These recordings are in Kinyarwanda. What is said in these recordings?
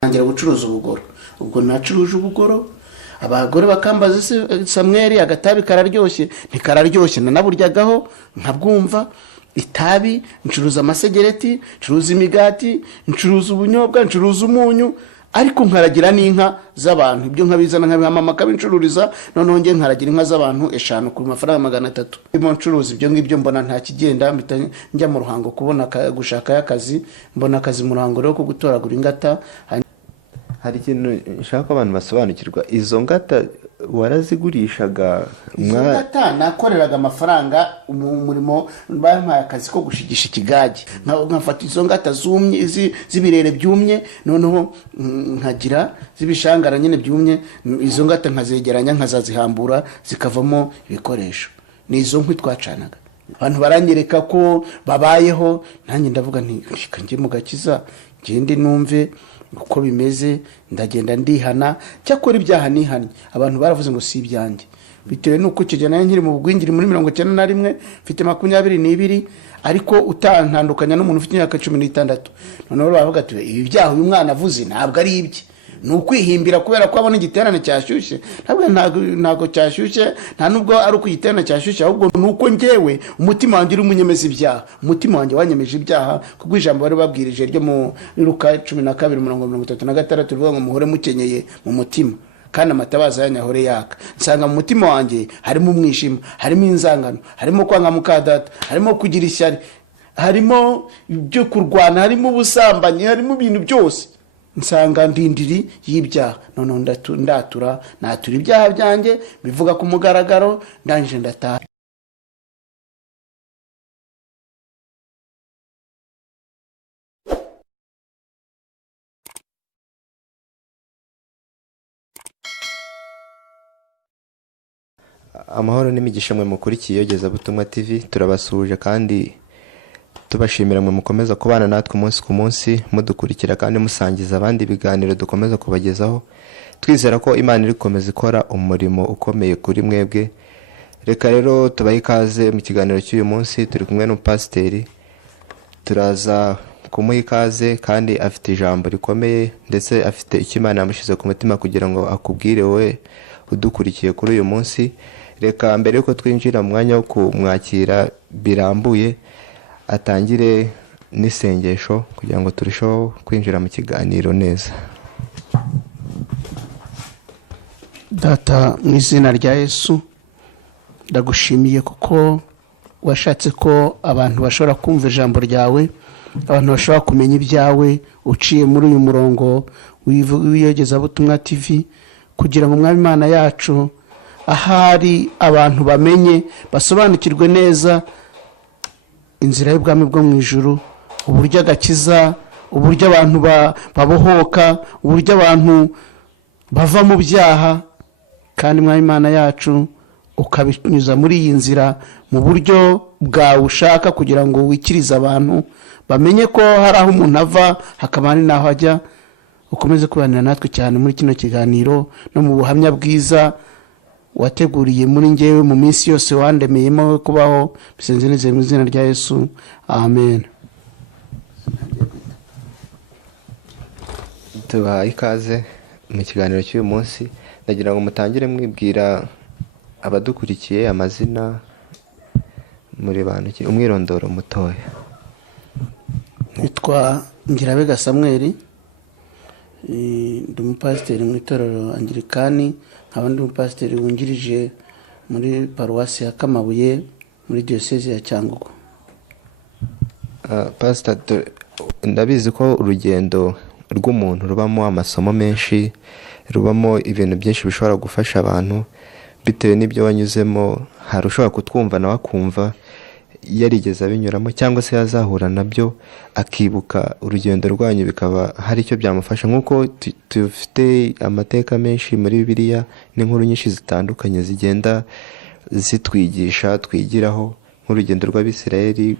ntangira gucuruza ubugoro. Ubwo nacuruje ubugoro, abagore bakambaza Samuel agatabi kararyoshye, ntikararyoshye, nanaburyagaho nkabwumva. Itabi, ncuruza amasegereti, ncuruza imigati, ncuruza ubunyobwa, ncuruza umunyu, ariko nkaragira n'inka z'abantu. Ibyo nkabizana nkabihama akabincururiza, noneho nge nkaragira inka z'abantu 5 ku mafaranga 300. Ibyo ncuruza ibyo ngibyo mbona nta kigenda, njya mu Ruhango kubona gushaka y'akazi, mbona akazi mu Ruhango rero ko gutoragura ingata. Hari ikintu nshaka abantu basobanukirwa, izo ngata warazigurishaga? Izo ngata nakoreraga amafaranga umurimo, bampaye akazi ko gushigisha ikigage, nkafata izo ngata zumye zibirere byumye, noneho nkagira zibishangara nyine byumye, izo ngata nkazegeranya nkazazihambura zikavamo ibikoresho. Nizo nkwi twacanaga. Abantu baranyereka ko babayeho, nanjye ndavuga nti njye mu gakiza ngende numve uko bimeze, ndagenda ndihana. Cyakora ibyaha nihanye abantu baravuze ngo si ibyanjye, bitewe nuko icyo nayo nkiri mu bugwingiri muri 91 mfite 22, ariko utantandukanya n'umuntu ufite imyaka 16. Noneho bavuga ati ibi byaha uyu mwana avuze ntabwo ari ibye, nukwihimbira kubera ko abona igiterane cyashyushye. Ntabwo cyashyushye, nta nubwo ari uko igiterane cyashyushye, ahubwo nuko njyewe umutima wanjye uri umunyemeza ibyaha. Umutima wanjye wanyemeje ibyaha, kuko ijambo bari babwirije ryo mu Luka 12:36 rivuga ngo muhore mukenyeye mu mutima, kandi amatabaza yanyahore yaka. Nsanga mu mutima wanjye harimo umwijima, harimo inzangano, harimo kwanga mukadata, harimo kugira ishyari, harimo ibyo kurwana, harimo ubusambanyi, harimo ibintu byose. Nsanga ndindiri y'ibyaha. Noneho natura ibyaha byanjye, bivuga ku mugaragaro, ndangije ndataha. Amahoro n'imigisha mwe mukurikiye Iyogezabutumwa TV, turabasuhuje kandi tubashimira mwe mukomeza kubana natwe umunsi ku munsi, mudukurikira kandi musangiza abandi ibiganiro dukomeza kubagezaho. Twizera ko Imana iri komeza ikora umurimo ukomeye kuri mwebwe. Reka rero tubahe ikaze mu kiganiro cy'uyu munsi. Turi kumwe n'umupasiteri, turaza kumuha ikaze kandi afite ijambo rikomeye, ndetse afite icyo Imana yamushyize ku mutima kugira ngo akubwire wowe udukurikiye kuri uyu munsi. Reka mbere yuko twinjira mu mwanya wo kumwakira birambuye, atangire n'isengesho kugira ngo turusheho kwinjira mu kiganiro neza. Data, mu izina rya Yesu ndagushimiye kuko washatse ko abantu bashobora kumva ijambo ryawe, abantu bashobora kumenya ibyawe uciye muri uyu murongo w'Iyogezabutumwa TV, kugira ngo Mwami Imana yacu ahari abantu bamenye, basobanukirwe neza inzira y'ubwami bwo mu ijuru, uburyo agakiza, uburyo abantu babohoka, uburyo abantu bava mu byaha. Kandi Mwami Imana yacu ukabinyuza muri iyi nzira mu buryo bwawe ushaka, kugira ngo wikirize abantu bamenye ko hari aho umuntu ava hakaba hari n'aho ajya. Ukomeze kubanira natwe cyane muri kino kiganiro no mu buhamya bwiza wateguriye muri njyewe mu minsi yose wandemeyemo kubaho. Bisenze neza mu izina rya Yesu, amen. Tubaha ikaze mu kiganiro cy'uyu munsi. Ndagira ngo mutangire mwibwira abadukurikiye amazina, muri bantu umwirondoro mutoya. Nitwa Ngirabega Samuel, ndi umupasiteri mu itorero Anglikani, nkaba ndi umupasiteri wungirije muri paruwasi ya Kamabuye muri diocese ya Cyangugu. Pastor, ndabizi ko urugendo rw'umuntu rubamo amasomo menshi, rubamo ibintu byinshi bishobora gufasha abantu bitewe n'ibyo wanyuzemo. Hari ushobora kutwumva nawe akumva yarigeze abinyuramo, cyangwa se yazahura nabyo akibuka urugendo rwanyu, bikaba hari icyo byamufasha. Nk'uko dufite amateka menshi muri Bibiliya n'inkuru nyinshi zitandukanye zigenda zitwigisha, twigiraho nk'urugendo rw'Abisirayeli,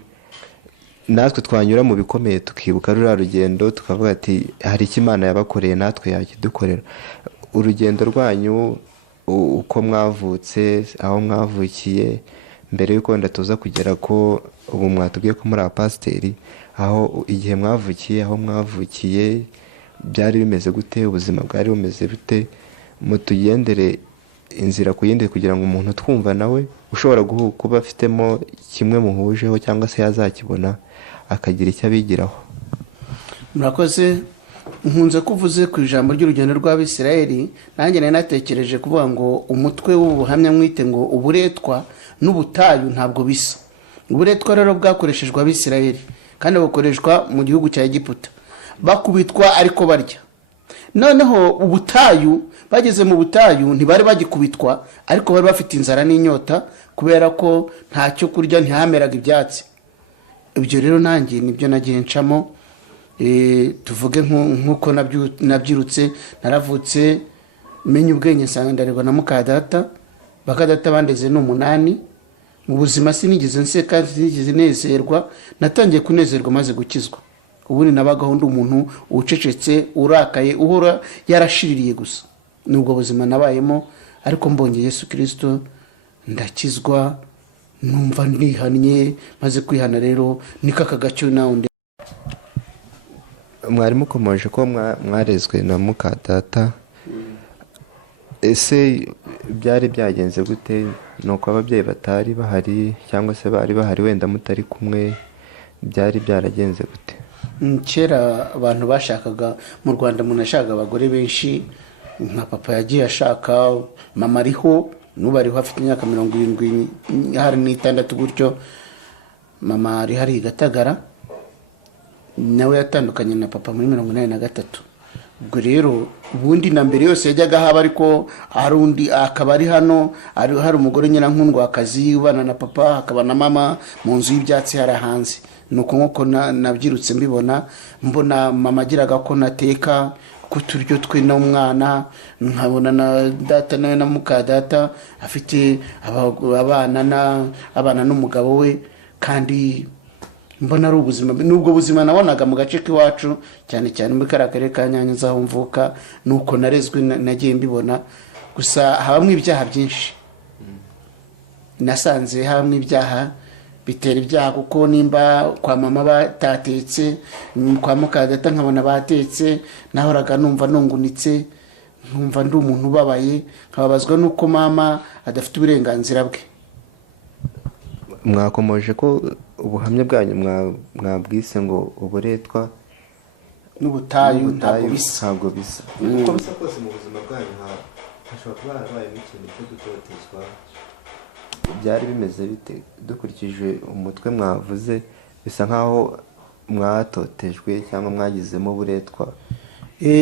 natwe twanyura mu bikomeye tukibuka ruriya rugendo, tukavuga ati hari icyo Imana yabakoreye natwe yakidukorera. Urugendo rwanyu, uko mwavutse, aho mwavukiye, mbere yuko wenda tuza kugera ko ubu mwatubwiye ko muri abapasiteri, aho igihe mwavukiye, aho mwavukiye, byari bimeze gute, ubuzima bwari bumeze bute, mutugendere inzira ku yindi kugira ngo umuntu twumva nawe ushobora kuba afitemo kimwe muhujeho cyangwa se yazakibona akagira icyo abigiraho. murakoze. nkunze kuvuze ku ijambo ry'urugendo rw'Abisirayeli, nanjye nari natekereje kuvuga ngo umutwe w'ubuhamya mwite ngo uburetwa n'ubutayu ntabwo bisa. uburetwa rero bwakoreshejwe Abisirayeli kandi bukoreshwa mu gihugu cya Egiputa, bakubitwa ariko barya. noneho ubutayu, bageze mu butayu ntibari bagikubitwa ariko bari bafite inzara n'inyota kubera ko nta cyo kurya, ntihameraga ibyatsi. ibyo rero nanjye nibyo nagiye ncamo. tuvuge nk'uko nabyirutse, naravutse menya ubwenge nsanga ndarerwa na mukadata. bakadata bandeze ni 8. mu buzima sinigeze nseka, sinigeze nezerwa. natangiye kunezerwa maze gukizwa. ubundi nabagaho ndi umuntu ucecetse, urakaye, uhora yarashiririye gusa. nubwo buzima nabayemo, ariko mbonye Yesu Kristo ndakizwa, numva ndihannye. maze kwihana rero niko aka gacyo nawe. mwari mukomeje ko mwarezwe na mukadata, ese byari byagenze gute? ni uko ababyeyi batari bahari cyangwa se bari bahari wenda mutari kumwe? byari byaragenze gute? kera abantu bashakaga, mu Rwanda umuntu ashaka abagore benshi. nka papa yagiye ashaka, mama ariho, n'ubu ariho afite imyaka 76 gutyo. mama ari hari Gatagara, nawe yatandukanye na papa muri 83. ubwo rero ubundi na mbere yose yajyaga haba, ariko hari undi akaba ari hano, hari umugore nyirankundwakazi ubana na papa, hakaba na mama mu nzu y'ibyatsi hari hanze. nuko nkuko nabyirutse mbibona, mbona mama agiraga ko nateka ku turyo twe n'umwana, nkabona na data nawe na mukadata afite abana n'umugabo we, kandi mbona ari ubuzima. nubwo buzima nabonaga mu gace k'iwacu, cyane cyane muri kariya karere ka Nyanza aho mvuka, nuko narezwe nagiye mbibona. gusa habamo ibyaha byinshi. nasanze habamo ibyaha bitera ibyaha, kuko nimba kwa mama batatetse, kwa mukadata nkabona batetse, nahoraga numva nungunitse, nkumva ndi umuntu ubabaye, nkababazwa nuko mama adafite uburenganzira bwe. mwakomeje ko ubuhamya bwanyu mwabwise ngo uburetwa n'ubutayu ntabwo bisa. uko bisa kose mu buzima bwanyu hashobora kuba harabayemo ikintu cyo gutotezwa. byari bimeze bite? dukurikije umutwe mwavuze, bisa nkaho mwatotejwe cyangwa mwagizemo uburetwa.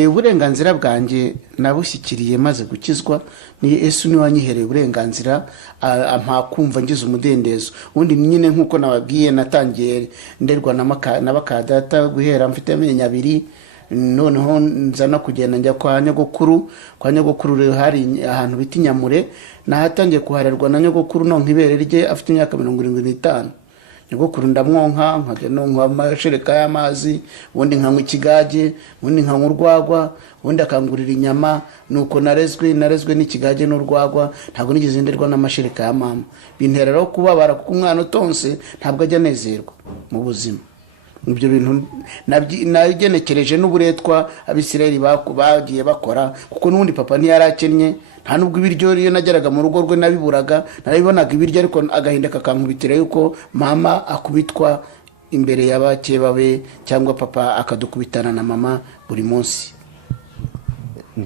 uburenganzira bwanjye nabushyikiriye maze gukizwa. ni Yesu niwe wanyihereye uburenganzira, ampa kumva ngize umudendezo. ubundi nyine nk'uko nababwiye, natangiye nderwa na bakadata guhera mfite amenyo 2. noneho nza no kugenda njya kwa nyogokuru. kwa nyogokuru rero hari ahantu bita Nyamure, nahatangiye kuharerwa na nyogokuru nonka ibere rye afite imyaka 75. nyogokuru ndamwonka, nkajya nonka amashereka y'amazi, ubundi nkanywa ikigage, ubundi nkanywa urwagwa, ubundi akangurira inyama. nuko narezwe n'ikigage n'urwagwa, ntabwo nigeze nderwa n'amashereka ya mama. bintera rero kubabara, kuko umwana utonse ntabwo ajya anezerwa mu buzima. ibyo bintu nagenekereje n'uburetwa Abisirayeli bagiye bakora, kuko n'ubundi papa ntiyarakennye. nta nubwo ibiryo, iyo nageraga mu rugo rwe nabiburaga, narabibonaga ibiryo, ariko agahinda kakankubitira yuko mama akubitwa imbere y'abakeba be, cyangwa papa akadukubitana na mama buri munsi.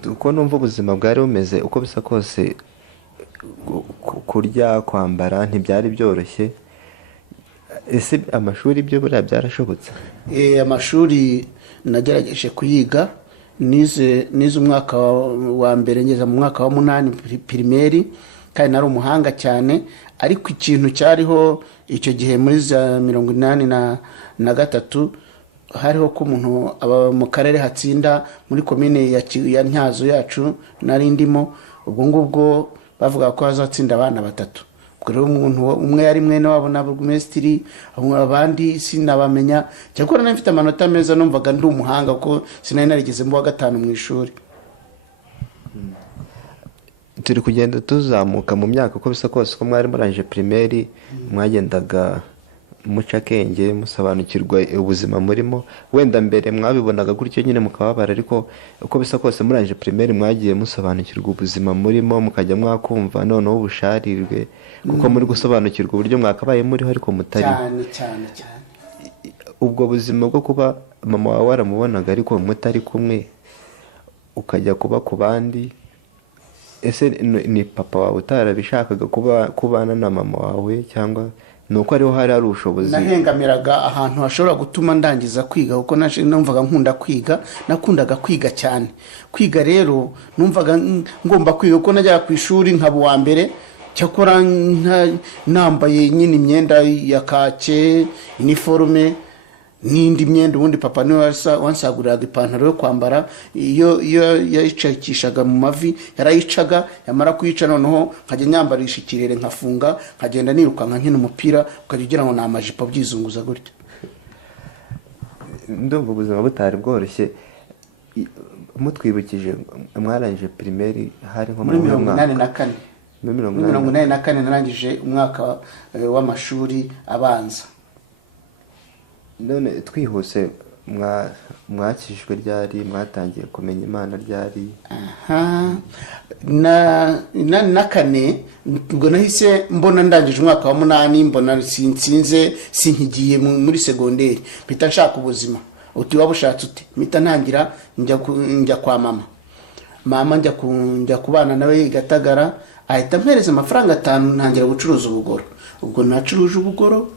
uko numva ubuzima bwari bumeze, uko bisa kose kurya, kwambara ntibyari byoroshye. ese amashuri byo buriya byarashobotse? amashuri nagerageje kuyiga, nize umwaka wa mbere ngeza mu mwaka wa 8 primaire, kandi nari umuhanga cyane. ariko ikintu cyariho icyo gihe muri za 83 hariho ko umuntu aba mu karere hatsinda muri komine ya Ntyazo yacu nari ndimo. ubwo ngubwo bavuga ko hazatsinda abana 3. ubwo rero umuntu umwe yari mwene wabo na burugumesitiri, abandi sinabamenya. cyakora nari mfite amanota meza, numvaga ndi umuhanga, ko sinari narigeze mu wa 5 mu ishuri. turi kugenda tuzamuka mu myaka, uko bisa kose ko mwari murangije primaire, mwagendaga muca akenge musobanukirwa ubuzima murimo. Wenda mbere mwabibonaga gutyo nyine mukababara, ariko uko bisa kose murangije primaire mwagiye musobanukirwa ubuzima murimo, mukajya mwakumva noneho ubusharirwe, kuko muri gusobanukirwa uburyo mwakabaye muriho ariko mutari. cyane cyane cyane. Ubwo buzima bwo kuba mama wawe waramubonaga ariko mutari kumwe, ukajya kuba ku bandi, ese ni papa wawe utarabishakaga kubana na mama wawe, cyangwa ni uko ariho hari ubushobozi? Nahengamiraga ahantu hashobora gutuma ndangiza kwiga, kuko numvaga nkunda kwiga, nakundaga kwiga cyane. Kwiga rero numvaga ngomba kwiga, kuko najyaga ku ishuri nkaba uwa mbere, cyakora nambaye nyine imyenda ya kake, iniforume n'indi myenda. Ubundi papa niwe wansaguriraga ipantaro yo kwambara, iyo yayicakishaga mu mavi yarayicaga, yamara kuyica noneho nkajya nyambarisha ikirere nkafunga, nkagenda nirukanka nkina umupira, ukajya ugira ngo ni amajipo byizunguza gutya. Ndumva ubuzima butari bworoshye. Mutwibukije mwarangije primaire hari nko muri mu mwaka 1984. Muri 1984 narangije umwaka w'amashuri abanza. None twihuse, mwakijwe ryari, mwatangiye kumenya Imana ryari? na kane ubwo nahise mbona ndangije umwaka wa 8, mbona sinsinze, sinkigiye muri segonderi, mpita nshaka ubuzima. Uti wabushatse ute? Mpita ntangira njya kwa mama njya kubana nawe Gatagara, ahita mpereza amafaranga 5, ntangira gucuruza ubugoro. Ubwo nacuruje ubugoro,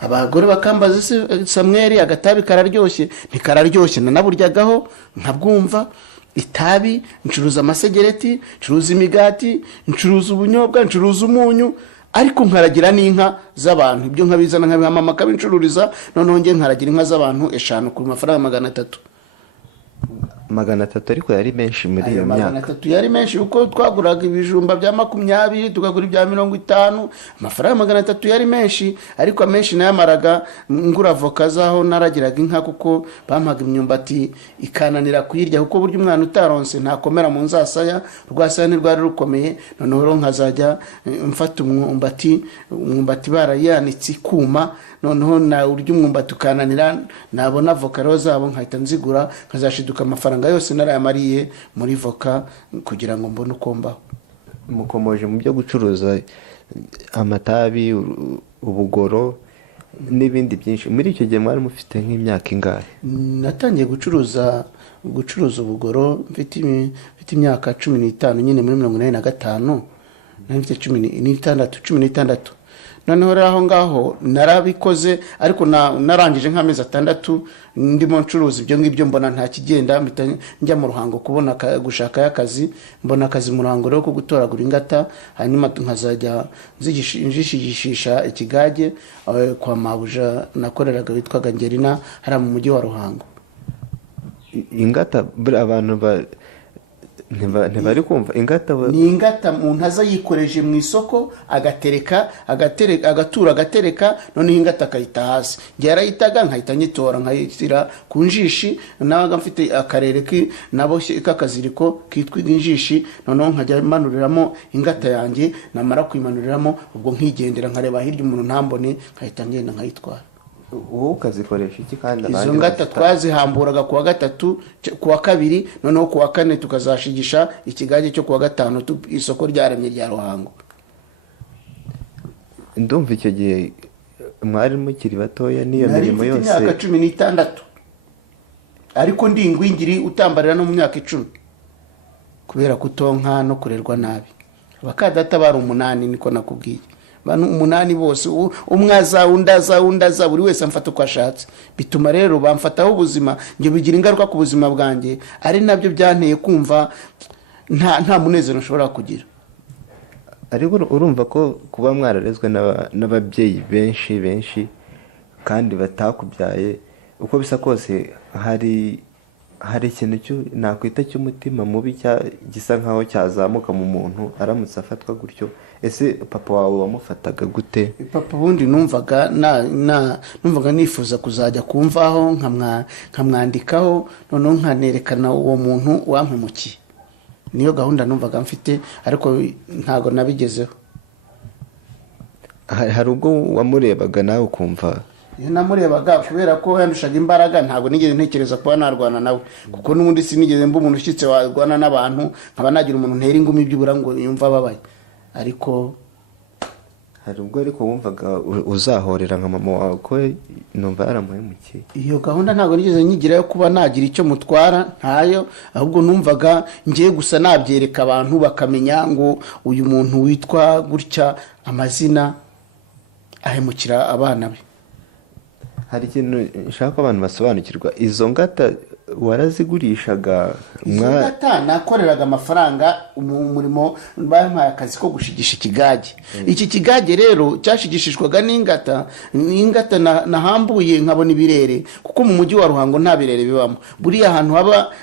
abagore bakambaza se Samuel agatabi kararyoshye, ntikararyoshye, nanaburyagaho nkabwumva. Itabi ncuruza amasegereti, ncuruza imigati, ncuruza ubunyobwa, ncuruza umunyu, ariko nkaragira n'inka z'abantu. Ibyo nkabizana nkabiha mama akabincururiza, noneho nge nkaragira inka z'abantu 5 ku mafaranga 300. 300 ariko yari menshi muri iyo myaka. 300 yari menshi, uko twaguraga ibijumba bya 20 tukagura ibya 50. Amafaranga 300 yari menshi, ariko amenshi nayamaraga ngura avoka zaho naragiraga inka, kuko bampaga imyumbati ikananira kuyirya, kuko buryo umwana utaronse ntakomera mu nzasaya, rwasaya ni rwari rukomeye. Noneho nkazajya mfata umwumbati barayanitse kuma, noneho na uryo umwumbati ukananira, nabona avoka rero zabo nkahita nzigura, nkazashiduka amafaranga yose narayamariye muri voka kugira ngo mbone uko mbaho. Mukomoje mu byo gucuruza amatabi, ubugoro n'ibindi byinshi. Muri icyo gihe mwari mufite nk'imyaka ingahe? Natangiye gucuruza ubugoro mfite imyaka 15 nyine muri 1985. Nafite 16. Noneho rero aho ngaho narabikoze, ariko narangije nk'amezi 6 ndimo ncuruza ibyo ngibyo, mbona nta kigenda, njya mu Ruhango kubona gushaka y'akazi. Mbona akazi mu Ruhango rero ko gutoragura ingata, hanyuma nkazajya nzishigishisha ikigage kwa mabuja nakoreraga witwaga Ngerina, hari mu mujyi wa Ruhango. Ingata abantu ntibari kumva ingata. Ni ingata umuntu aza yikoreje mu isoko, agatura agatereka, noneho ingata akayita hasi. Nge yarayitaga nkahita nyitora nkayishyira ku njishi, nabaga mfite akarere naboshye k'akaziriko kitwa injishi, noneho nkajya manuriramo ingata yanjye, namara kwimanuriramo ubwo nkigendera nkareba hirya umuntu ntambone, nkahita ngenda nkayitwara. Wowe ukazikoresha iki kandi abandi? Izo ngata twazihamburaga kuwa 3, kuwa 2, noneho kuwa 4 tukazashigisha ikigage cyo kuwa 5 isoko ryaremye rya Ruhango. Ndumva icyo gihe mwari mukiri batoya, niyo mirimo yose. Nari mfite imyaka 16, ariko ndi ingwingiri utambarira no mu myaka 10, kubera kutonka no kurerwa nabi. Abakadata bari 8 niko nakubwiye. Banu 8 bose, umwaza undaza buri wese amfata uko ashatse. Bituma rero bamfataho ubuzima, nge bigira ingaruka ku buzima bwanjye, ari nabyo byanteye kumva nta munezero nshobora kugira. Ariko urumva ko kuba mwararezwe n'ababyeyi benshi kandi batakubyaye, uko bisa kose hari ikintu nakwita cy'umutima mubi gisa nkaho cyazamuka mu muntu aramutse afatwa gutyo. Ese papa wawe wamufataga gute? Papa bundi numvaga nifuza kuzajya kumvaho nkamwandikaho, noneho nkanerekana uwo muntu wampemukiye. Niyo gahunda numvaga mfite, ariko ntago nabigezeho. Hari ubwo wamurebaga nawe ukumva iyo namurebaga kubera ko yandushaga imbaraga ntabwo nigeze ntekereza kuba narwana nawe, kuko n'ubundi sinigeze mba umuntu ushyitse warwana n'abantu nkaba nagira umuntu ntera ingumi by'ubura ngo yumva ababaye. Ariko hari ubwo ariko wumvaga uzahorera nka mama wawe ko numva yaramuhemukiye? iyo gahunda ntabwo nigeze nyigira yo kuba nagira icyo mutwara, ntayo. Ahubwo numvaga ngiye gusa nabyereka abantu bakamenya ngo uyu muntu witwa gutya amazina ahemukira abana be. Hari ikintu nshaka ko abantu basobanukirwa, izo ngata warazigurishaga? Izo ngata nakoreraga amafaranga umurimo bampaye akazi ko gushigisha ikigage. Iki kigage rero cyashigishishwaga n'ingata nahambuye nkabona ibirere, kuko mu mujyi wa Ruhango nta birere bibamo. Buriya ahantu haba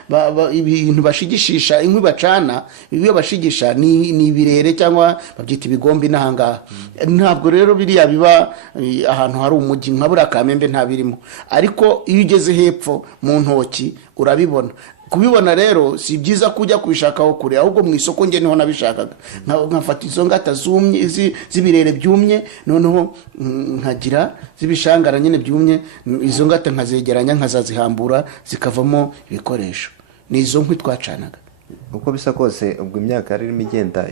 ibintu bashigishisha inkwi bacana, ibyo bashigisha ni ibirere cyangwa babyita ibigombi n'ahangaha. Ntabwo rero biriya biba ahantu hari umujyi nka buriya Kamembe nta birimo, ariko iyo ugeze hepfo mu ntoki urabibona. Kubibona rero si byiza kujya kubishakaho kure, ahubwo mu isoko nge niho nabishakaga. Nkafata izo ngata zumye z'ibirere byumye, noneho nkagira zibishangara nyine byumye, izo ngata nkazegeranya nkazazihambura zikavamo ibikoresho. Ni izo nkwi twacanaga. Uko bisa kose ubwo imyaka yari irimo igenda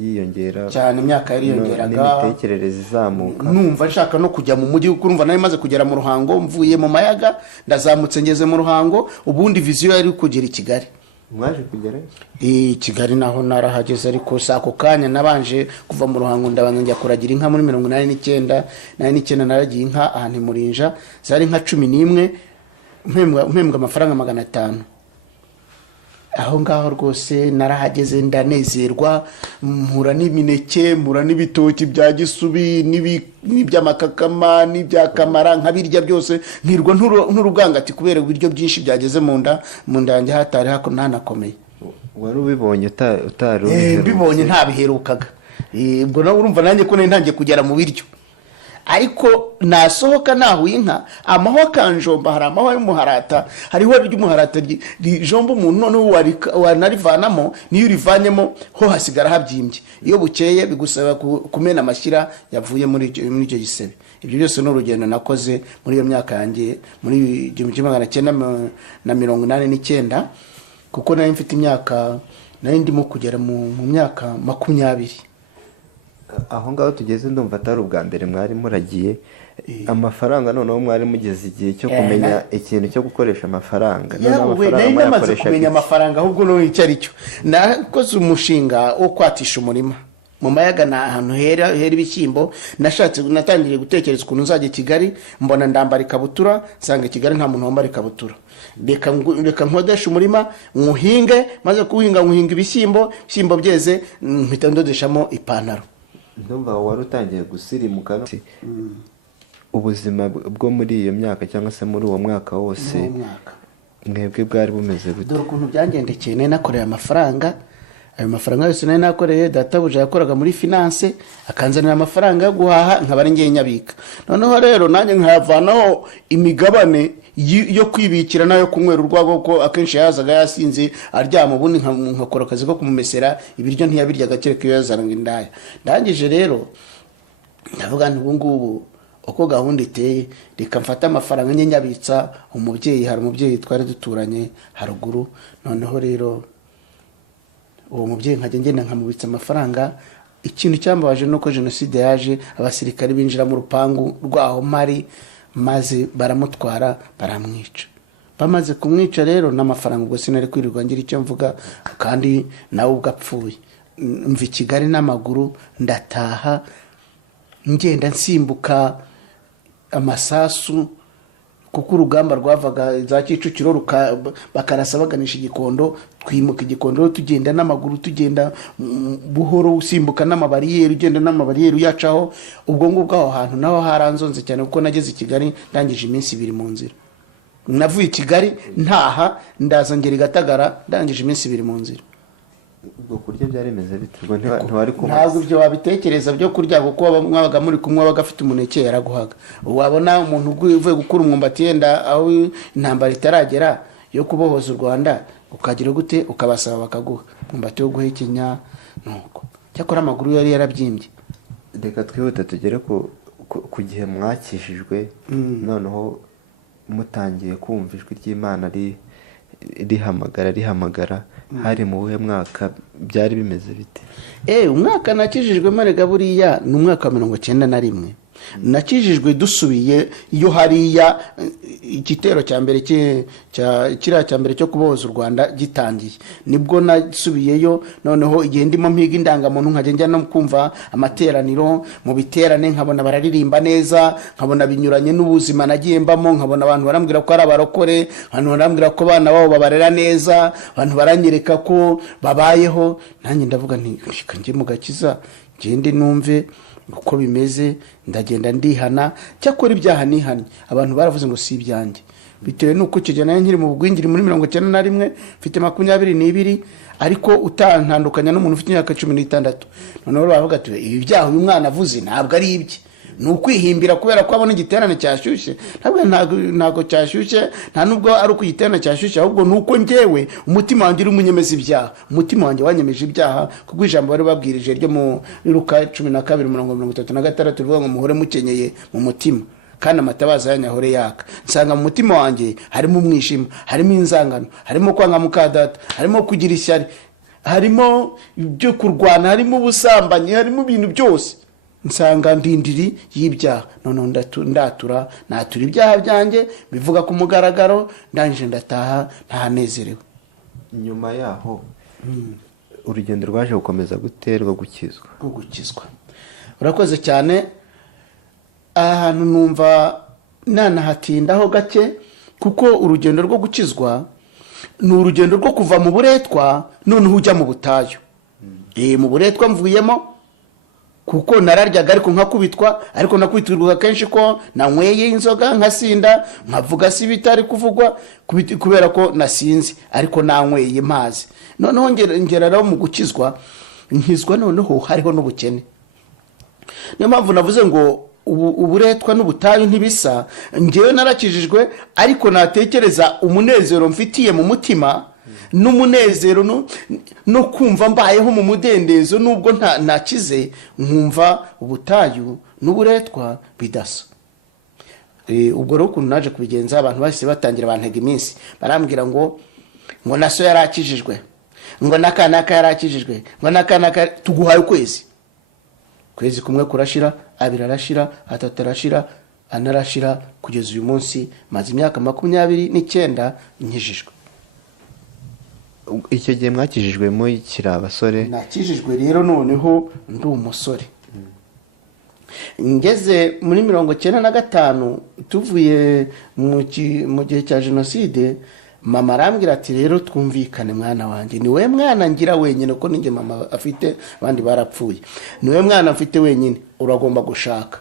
yiyongera cyane, imyaka yari yongeraga n'imitekerereze izamuka. Numva nshaka no kujya mu mujyi, kuko numva nari maze kugera mu Ruhango, mvuye mu Mayaga ndazamutse ngeze mu Ruhango. Ubundi viziyo yari kugera i Kigali. Mwaje kugera Kigali naho narahageze, ariko sako kanya nabanje kuva mu Ruhango ndabanza njya kuragira inka muri 1989 naragiye inka ahantu Murinja, zari nka 11 mpembwa amafaranga 500. Aho ngaho rwose narahageze ndanezerwa, mpura n'imineke, mpura n'ibitoki bya Gisubi n'iby'amakakama n'ibyakamara, nkabirya byose nkirwa nturugangati kubera ibiryo byinshi byageze mu nda yanjye hatari hanakomeye. Wari ubibonye utari mbibonye ntabiherukaga. Ubwo nawe urumva nanjye ko ntangiye kugera mu biryo. Ariko nasohoka nahuye inka, amahwa kanjomba, hari amahwa y'umuharata, hariho ry'umuharata rijomba umuntu, noneho wanarivanamo, niyo urivanyemo ho hasigara habyimbye. Iyo bukeye bigusaba kumena amashyira yavuye muri icyo gisebe. Ibyo byose ni urugendo nakoze muri iyo myaka yanjye muri 1989, kuko nari mfite imyaka, nari ndimo kugera mu myaka 20. Aho ngaho tugeze ndumva atari ubwa mbere mwari muragiye. Amafaranga noneho mwari mugeze igihe cyo kumenya ikintu cyo gukoresha amafaranga. Nari namaze kumenya amafaranga, ahubwo no icyo ari cyo. Nakoze umushinga wo kwatisha umurima mu Mayaga, na ahantu hera ibishyimbo. Natangiriye gutekereza ukuntu nzajya Kigali, mbona ndambara ikabutura, nsanga Kigali nta muntu wambara ikabutura. Reka nkodesha umurima nkuhinge, maze kuhinga nkuhinga ibishyimbo byeze mpita ndodeshamo ipantaro. Ndumva wari utangiye gusirimuka. Ubuzima bwo muri iyo myaka cyangwa se muri uwo mwaka wose mwebwe bwari bumeze gute? Dore ukuntu byangendekeye. Nari nakoreye amafaranga, ayo mafaranga yose nari nakoreye, databuja yakoraga muri finance, akanzanira amafaranga yo guhaha, nkaba ari ngiye nyabika. Noneho rero nanjye nkayavanaho imigabane yo kwibikira nayo kunywera urwagwa, ko akenshi yazaga yasinze aryama, ubundi nkakora akazi ko kumumesera ibiryo ntiyabirya gakere ko yazaranga indaya. Ndangije rero ndavuga nti ubu ngubu uko gahunda iteye, reka mfata amafaranga nye nyabitsa umubyeyi. Hari umubyeyi twari duturanye haruguru, noneho rero uwo mubyeyi nkajya ngenda nkamubitsa amafaranga. Ikintu cyambabaje nuko jenoside yaje, abasirikari binjira mu rupangu rwaho mari, maze baramutwara baramwica. Bamaze kumwica rero n'amafaranga ubwo sinari kwirirwa ngira icyo mvuga, kandi nawe ugapfuye. Mva i Kigali n'amaguru, ndataha ngenda nsimbuka amasasu, kuko urugamba rwavaga za Kicukiro bakarasa baganisha Gikondo. Twimuka Gikondo tugenda n'amaguru, tugenda buhoro, usimbuka n'amabariyeri, ugenda n'amabariyeri uyacaho. Ubwo ngubwo aho hantu naho haranzonze cyane, kuko nageze i Kigali ndangije iminsi 2 mu nzira. Navuye i Kigali ntaha, ndaza ngera i Gatagara ndangije iminsi 2 mu nzira. Ubwo kurya byaremeze biterwa ntwari kumwe. Ntabwo ibyo wabitekereza byo kurya, kuko mwabaga muri kumwe, wabaga afite umuneke yaraguhaga. Wabona umuntu uvuye gukura umwumbati yenda aho intambara itaragera yo kubohoza u Rwanda, ukagira gute ukabasaba bakaguha umwumbati wo guhekenya. Nuko cyakora amaguru yari yarabyimbye. Reka twihute tugere ku gihe mwakishijwe noneho mutangiye kumva ijwi ry'Imana rihamagara hari mu buhe mwaka byari bimeze bite? Umwaka nakijijwe marega buriya ni umwaka wa 91. Nakijijwe dusubiye iyo hariya igitero cya mbere kiriya cya mbere cyo kubohoza u Rwanda gitangiye, nibwo nasubiyeyo. Noneho igihe ndimo mpiga indangamuntu nkajya njya no kumva amateraniro, mu biterane nkabona bararirimba neza, nkabona binyuranye n'ubuzima nagiye mbamo, nkabona abantu barambwira ko ari abarokore, abantu barambwira ko abana babo babarera neza, abantu baranyereka ko babayeho. Nanjye ndavuga nti reka njye mu gakiza ngende numve uko bimeze, ndagenda ndihana. Cyakora ibyaha nihanye abantu baravuze ngo si ibyanjye, bitewe nuko icyo gihe nayo nkiri mu bugwingiri muri 91, mfite 22, ariko utantandukanya n'umuntu ufite imyaka 16. Noneho baravuga ati ibi byaha uyu mwana avuze ntabwo ari ibye, ni ukwihimbira kubera ko abona igiterane cyashyushye. Ntabwo cyashyushye, nta nubwo ari uko igiterane cyashyushye, ahubwo nuko njyewe umutima wanjye uri umunyemeza ibyaha. Umutima wanjye wanyemeje ibyaha, kuko ijambo bari babwirije ryo muri Luka 12:36 rivuga ngo muhore mukenyeye mu mutima kandi amatabaza yanyahore yaka. Nsanga mu mutima wanjye harimo umwijima, harimo inzangano, harimo kwanga mukadata, harimo kugira ishyari, harimo ibyo kurwana, harimo ubusambanyi, harimo ibintu byose. Nsanga ndindiri y'ibyaha. Noneho natura ibyaha byanjye bivuga ku mugaragaro, ndangije ndataha ntanezerewe. Nyuma yaho urugendo rwaje gukomeza guterwa gukizwa. Urakoze cyane. Ahantu numva nanahatindaho gake, kuko urugendo rwo gukizwa ni urugendo rwo kuva mu buretwa noneho ujya mu butayu. Mu buretwa mvuyemo kuko nararyaga ariko nkakubitwa, ariko nakwiturwa kenshi ko nanyweye inzoga nkasinda, nkavuga si bitari kuvugwa kubera ko nasinzi, ariko nanyweye mazi. Noneho ngera rero mu gukizwa, nkizwa noneho hariho n'ubukene. Niyo mpamvu navuze ngo uburetwa n'ubutayu ntibisa. Ngewe narakijijwe, ariko natekereza umunezero mfitiye mu mutima, n'umunezero no kumva mbayeho mu mudendezo nubwo nakize, nkumva ubutayu n'uburetwa bidasa. Ubwo rero ukuntu naje kubigenza, abantu bahise batangira bantega iminsi, barambwira ngo naso yarakijijwe, ngo nakanaka yarakijijwe, ngo nakanaka. Tuguhaye ukwezi kumwe kurashira, 2 arashira, 3 arashira, 4 arashira, kugeza uyu munsi maze imyaka 29 nkijijwe. Icyo gihe mwakijijwe mukiri abasore? Nakijijwe rero noneho ndi umusore. Ngeze muri 95 tuvuye mu gihe cya jenoside, mama arambwira ati rero twumvikane mwana wanjye, ni we mwana ngira wenyine, ko ninjye mama afite abandi barapfuye, ni we mwana mfite wenyine, uragomba gushaka.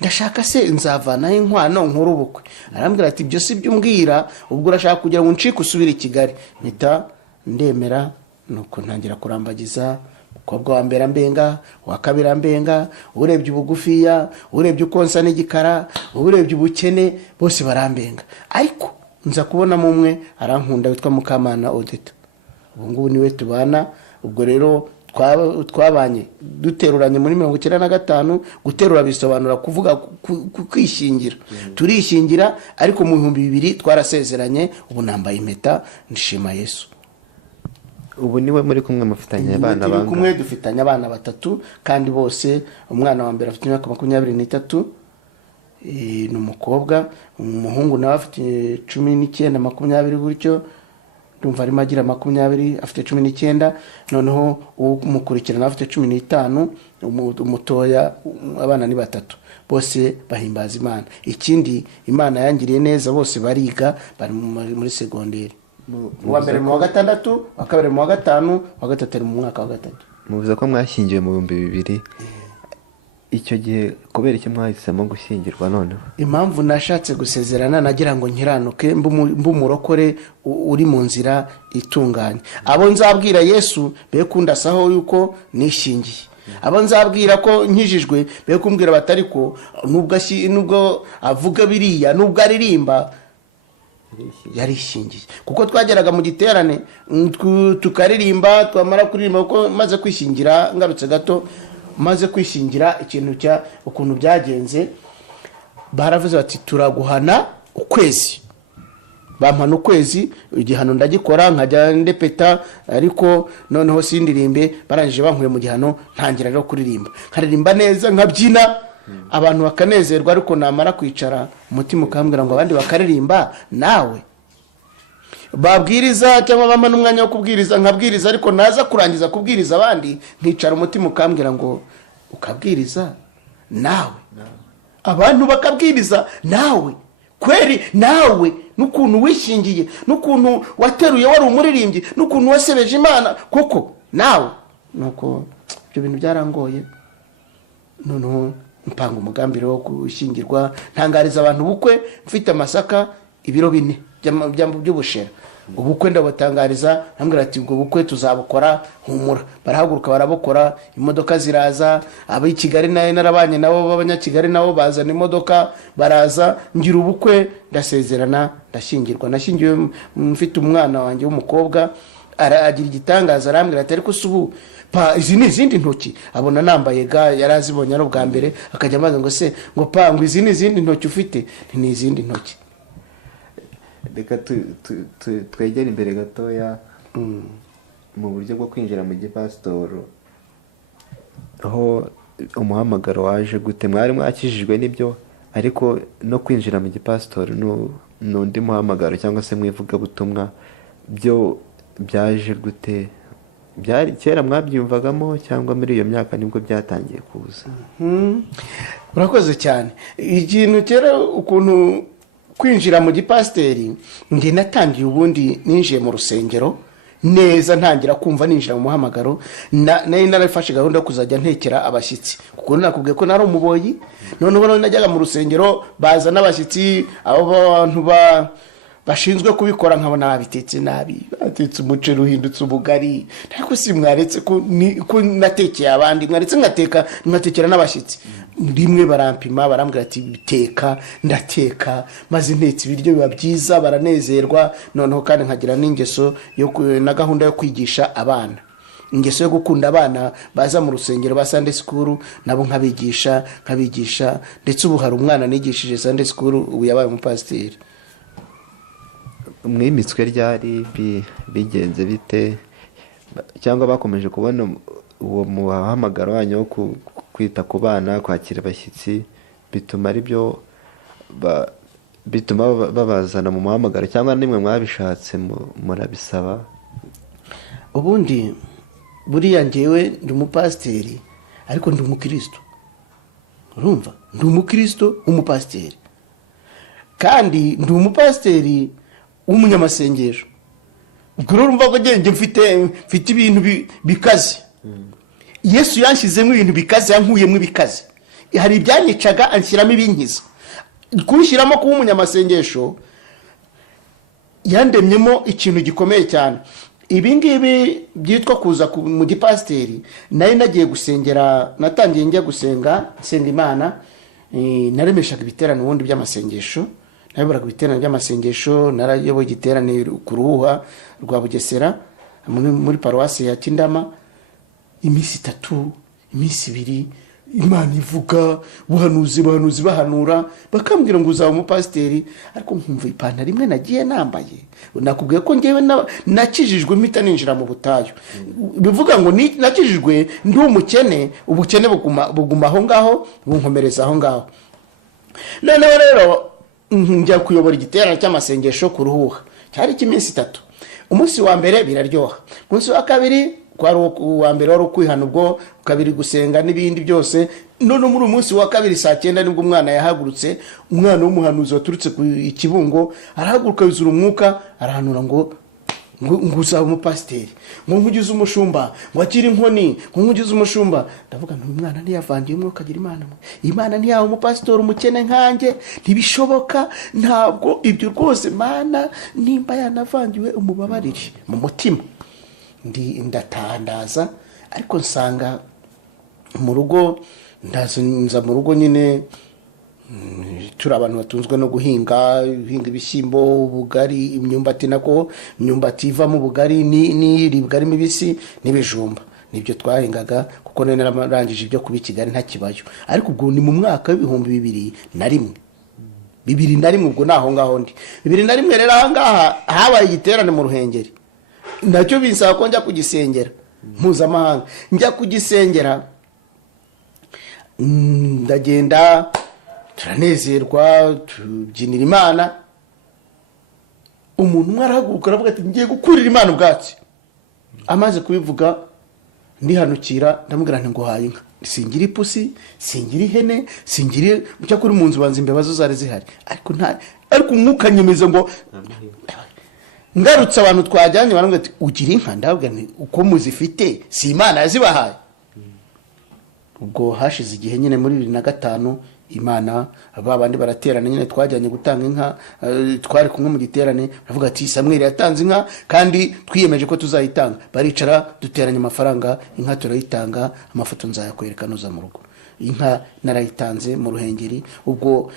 Ndashaka se nzavanaho inkwano nkuru ubukwe. Arambwira ati ibyo si byo umbwira, ubwo urashaka kugira ngo ncike usubire i Kigali. Mpita ndemera, nuko ntangira kurambagiza. Umukobwa wa mbere ambenga, wa kabiri ambenga, urebye ubugufiya, urebye ukonsa n'igikara, urebye ubukene, bose barambenga. Ariko nza kubonamo umwe arankunda, witwa Mukamana Odeta. Ubu ngubu niwe tubana. Ubwo rero twabanye duteruranye muri 95. Guterura bisobanura kuvuga kwishingira. Turishingira, ariko mu 2000 twarasezeranye. Ubu nambaye impeta, ndishima Yesu. Ubu niwe muri kumwe mufitanye abana banga? Kumwe dufitanye abana 3, kandi bose umwana wa mbere afite imyaka 23, ni umukobwa. Umuhungu nawe afite 19, 20 gutyo. Ndumva arimo agira 20, afite 19. Noneho umukurikirana afite 15. Umutoya, abana ni 3, bose bahimbaza Imana. Ikindi Imana yangiriye neza, bose bariga, bari muri segonderi. Uwa mbere mu wa 6, wa kabiri mu wa 5, wa gatatu mu mwaka wa 3. Muvuze ko mwashyingiwe mu 2000. Icyo gihe kubera iki mwahisemo gushyingirwa noneho? Impamvu nashatse gusezerana, nagira ngo nkiranuke, mbumurokore uri mu nzira itunganye. Abo nzabwira Yesu be kundasaho yuko nishingiye. Abo nzabwira ko nkijijwe be kumbwira batari ko nubwo avuga biriya, nubwo aririmba, yarishingiye. Kuko twageraga mu giterane tukaririmba, twamara kuririmba, kuko maze kwishingira ngarutse gato maze kwishingira ikintu ukuntu byagenze, baravuze bati turaguhana ukwezi. Bampana ukwezi, igihano ndagikora nkajya ndepeta, ariko noneho sindirimbe. Barangije bankuye mu gihano, ntangira rero kuririmba, nkaririmba neza nkabyina, abantu bakanezerwa. Ariko namara kwicara umutima ukambwira ngo abandi bakaririmba nawe babwiriza, cyangwa bamana umwanya wo kubwiriza nkabwiriza, ariko naza kurangiza kubwiriza abandi nkicara, umutima ukambwira ngo ukabwiriza nawe, abantu bakabwiriza nawe, kweri nawe, n'ukuntu wishingiye, n'ukuntu wateruye wari umuririmbyi, n'ukuntu wasebeje Imana koko nawe. Nuko ibyo bintu byarangoye, noneho mpanga umugambi wo gushyingirwa, ntangariza abantu ubukwe mfite amasaka ibiro 4 by'ubushera. Ubukwe ndabatangariza, ntambwira ati ubwo bukwe tuzabukora, humura. Barahaguruka barabukora, imodoka ziraza, ab'i Kigali naye narabanye nabo, b'abanyakigali nabo bazana imodoka, baraza, ngira ubukwe, ndasezerana, ndashyingirwa. Nashyingiwe mfite umwana wanjye w'umukobwa, agira igitangaza, arambwira ati ariko subu pa izi ni izindi ntoki. Abona nambaye ga, yarazibonye ari ubwa mbere, akajya amaze ngo se ngo pa ngo izi ni izindi ntoki ufite. Ni izindi ntoki. Reka twegere imbere gatoya mu buryo bwo kwinjira mu gipasitoro, aho umuhamagaro waje gute? Mwari mwakijijwe n'ibyo, ariko no kwinjira mu gipasitoro n'undi muhamagaro cyangwa se mwivugabutumwa byo byaje gute? Byari kera mwabyumvagamo cyangwa muri iyo myaka nibwo byatangiye kuza? Urakoze cyane. Ikintu kera ukuntu kwinjira mu gipasiteri, nge natangiye ubundi ninjiye mu rusengero neza, ntangira kumva ninjira mu muhamagaro. Nari narafashe gahunda yo kuzajya ntekera abashyitsi, kuko nakubwiye ko nari umuboyi. Noneho najyaga mu rusengero baza n'abashyitsi, abo bantu bashinzwe kubikora nkabona babitetse nabi, batetse umuceri uhindutse ubugari. Ariko si mwaretse ko natekeye abandi, mwaretse ngatekera n'abashyitsi. Rimwe barampima, barambwira ati biteka, ndateka, maze ntetse ibiryo biba byiza, baranezerwa. Noneho kandi nkagira n'ingeso na gahunda yo kwigisha abana, ingeso yo gukunda abana baza mu rusengero ba Sunday school, nabo nkabigisha. Ndetse ubu hari umwana nigishije Sunday school, ubu yabaye umupasiteri. Mwimitswe ryari, bigenze bite, cyangwa bakomeje kubona uwo muhamagaro wanyu wo kwita ku bana, kwakira abashyitsi, bituma ari byo bituma babazana mu muhamagaro, cyangwa nimwe mwabishatse murabisaba? Ubundi buriya ngewe ndi umupasiteri, ariko ndi umukristo. Urumva, ndi umukristo umupasiteri, kandi ndi umupasiteri w'umunyamasengesho. Ubwo urumva ko nge mfite ibintu bikaze. Yesu yanshizemo ibintu bikaze, yankuyemo ibikaze. Hari ibyanyicaga anshyiramo ibinkiza. Kunshyiramo kuba umunyamasengesho yandemyemo ikintu gikomeye cyane. Ibi ngibi byitwa kuza mu gipasiteri, nari nagiye gusengera, natangiye njya gusenga, nsenga Imana. Naremeshaga ibiterane ubundi by'amasengesho, nayoboraga ibiterane by'amasengesho. Narayoboye igiterane ku Ruhuha rwa Bugesera muri paruwasi ya Kindama, iminsi 3, iminsi 2, Imana ivuga, buhanuzi bahanura, bakambwira ngo uzaba umupasiteri. Ariko nkumva ipantaro imwe nagiye nambaye, nakubwiye ko ngewe nakijijwe mpita ninjira mu butayu. Bivuga ngo nakijijwe ndi umukene, ubukene buguma aho ngaho, bunkomereza aho ngaho. Noneho rero njya kuyobora igiterane cy'amasengesho ku Ruhuha, cyari cy'iminsi 3. Umunsi wa mbere biraryoha, umunsi wa kabiri kwari uwa mbere wari ukwihana, ubwo kabiri gusenga n'ibindi byose. None muri umunsi wa kabiri saa 9 nibwo umwana yahagurutse, umwana w'umuhanuzi waturutse ku Kibungo, arahaguruka yuzura umwuka, arahanura ngo uzaba umupasiteri, ngo nkugize umushumba, ngo akiri inkoni, ngo nkugize umushumba. Ndavuga nti umwana ntiyavangiye umwuka agira Imana. Imana ntiyaha umupasitori umukene nkanjye, ntibishoboka. Ntabwo ibyo rwose Mana, nimba yanavangiwe umubabarire mu mutima. Ndatandaza, ariko nsanga mu rugo, nza mu rugo nyine turi abantu batunzwe no guhinga ibishyimbo, ubugari, imyumbati. Nako imyumbati ivamo ubugari n'iribwa ari mibisi n'ibijumba. nibyo twahingaga kuko nari nararangije ibyo kuba i Kigali ntakibayo, ariko ubwo ni mu mwaka w'ibihumbi 2001. 2001 ubwo naho ngaho ndi 2001 rero aha ngaha habaye igiterane mu Ruhengeri, nacyo binsaba ko njya kugisengera mpuzamahanga. Njya kugisengera ndagenda turanezerwa tubyinira Imana. Umuntu umwe arahaguruka aravuga ati ngiye gukurira Imana ubwatsi. Amaze kubivuga ndihanukira ndamubwira nti ngo haye inka, singira ipusi, singira ihene, singira cyo kuri mu nzu banze imbeba zo zari zihari, ariko umwuka nyemeza ngo ngarutse abantu twajyanye barambwira ati ugira inka, ndabwira nti uko muzifite si Imana yazibahaye. Ubwo hashize igihe nyine muri 2005 Imana abandi baraterana nyine twajyanye gutanga inka, twari kumwe mu giterane bavuga ati Samuel yatanze inka kandi twiyemeje ko tuzayitanga. Baricara duteranya amafaranga, inka turayitanga, amafoto nzayakwereka nuza mu rugo. Inka narayitanze mu Ruhengeri. Ubwo